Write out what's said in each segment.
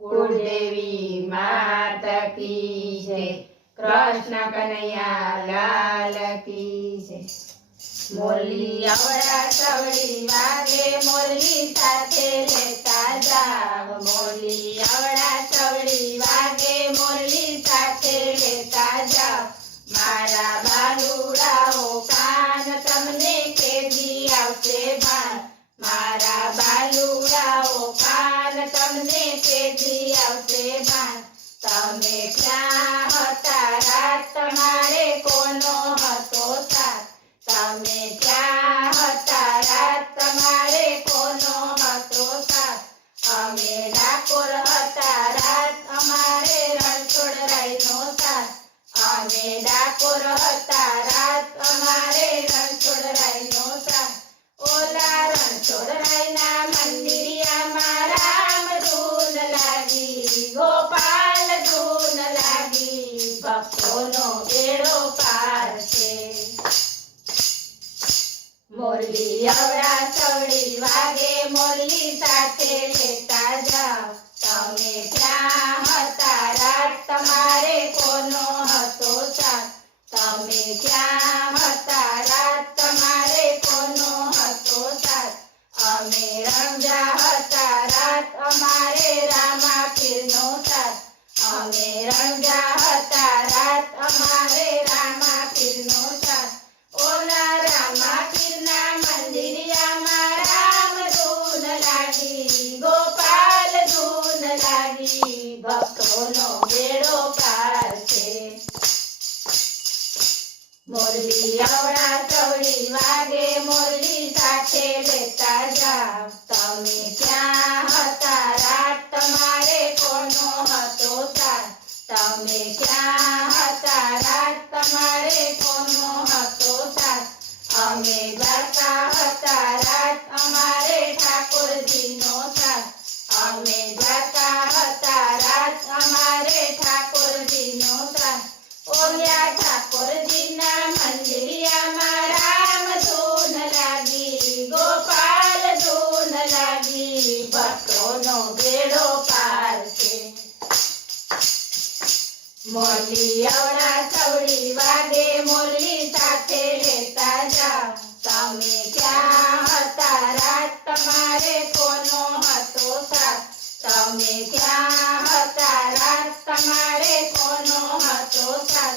कुलदेवी माता की जय। कृष्ण कन्हैया लाल की जय। मोरली अवड़ा सवड़ी वागे मोरली साथे लेता जाव। मोरली अवड़ा सवड़ी वागे मोरली साथे लेता जाव। मारा बालुड़ाओ कान तमने केदी आवशे भान। मारा बालुड़ाओ कान तमने केदी आवशे भान। तमे क्यां हता रात तमारे कोनो हतो साथ। तमे क्यां हता रात तमारे कोनो हतो साथ। अमे डाकोर हता रात अमारे रणछोड़रायनो साथ। अमे डाकोर हता रात अमारे रणछोड़रायनो साथ। ओला रणछोड़रायना मंदिरियामां राम धून लागी। गोपाल धून लागी। भक्तोनो बेड़ो पार छे। मोरली अवड़ा सवड़ी वागे मोरली साथे लेता जाव। तमे क्यां हता रात तमारे कोनो हतो साथ। तमे क्यां हता रात तमारे कोनो हतो साथ। अमे रंजा हता रात अमारे रामा पीरनो साथ। अमे रंजा हता रात अमारे रामा पीरनो साथ। ओला रामा पीरना मंदिरियामां राम धून लागी। गोपाल धून लागी। भक्तोनो बेड़ो पार छे। मोरली अवड़ा सवड़ी वागे मोरली साथे लेता जाव। तमे क्यां हता रात तमारे कोनो हतो साथ। तमे क्यां हता रात तमारे कोनो हतो साथ। अमे द्वारका हता रात अमारे ठाकुरजीनो साथ। अमे द्वारका हता रात अमारे ठाकुरजीनो साथ। ओल्या ठाकुरजीना मंदिरियामां राम धून लागी। गोपाल धून लागी। भक्तोनो बेड़ो पार छे। मोरली अवड़ा सवड़ी वागे मोरली साथे लेता जाव। तमे क्यां हता रात तमारे कोनो हतो साथ। तमे क्यां हता रात तमारे कोनो हतो साथ।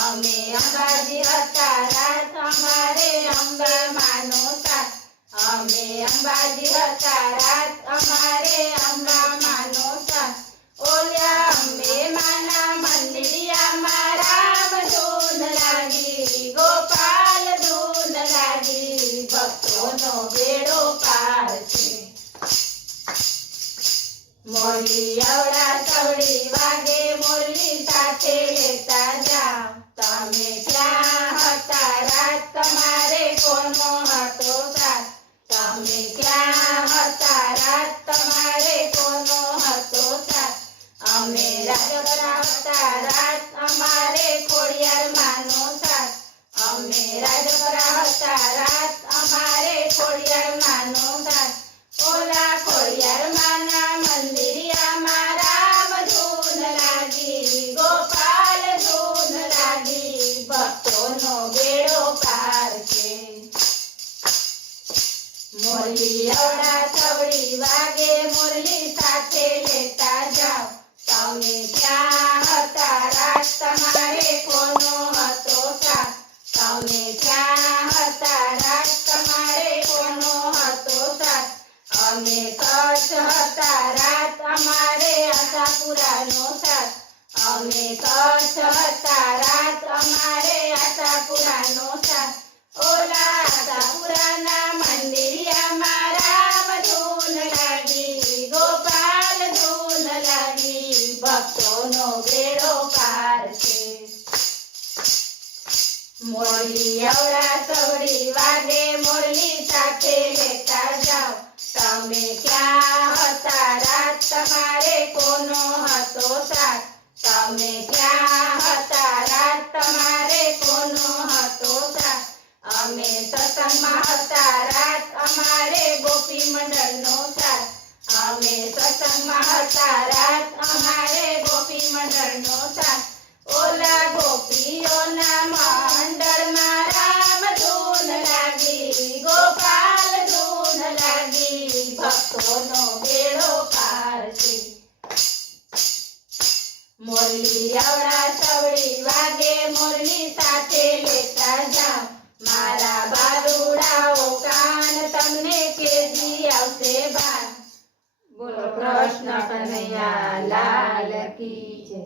अमे अंबाजी हता रात अमारे अंबा मानो साथ। अमे अंबाजी हता रात अमारे अंबा मानो साथ। ओल्या अंबे माना मंदिरियामां राम धून लागी। गोपाल धून लागी। भक्तोनो बेड़ो पार छे। मोरली अवड़ा सवड़ी वागे मोरली साथे लेता जाव। तमे क्यां हता रात तमारे कोनो हतो साथ। तमे क्यां हता रात तमारे कोनो हतो साथ। अमे राजगरा हता रात अमारे खोड़ियार मानो साथ। अमे राजगरा हता रात अमारे खोड़ियार मानो साथ। ओला खोड़ियार माना मंदिरियामां राम धून लागी। गोपाल धून लागी। भक्तोनो बेड़ो पार छे। मोरली अवड़ा सवड़ी वागे मोरली साथे लेता जाव। तमे क्यां हता रात तमारे कोनो हतो साथ। तमे क्यां हता रात तमारे कोनो हतो साथ। अमे कच्छ हता रात अमारे आशापुरानो साथ। अमे कच्छ हता रात अमारे आशापुरानो साथ। ओला आशापुराना मंदिरियामां राम धून लागी। गोपाल धून लागी। भक्तोनो बेड़ो पार छे। मोरली अवड़ा सवड़ी वागे मोरली साथे लेता जाव। तमे क्यां हता रात तमारे कोनो हतो साथ। तमे क्यां हता रात तमारे कोनो हतो साथ। अमे सत्संगमां हता रात अमारे गोपी मंडळनो साथ। अमे सत्संगमां हता रात બોલો કૃષ્ણ કનૈયા લાલ કી જય.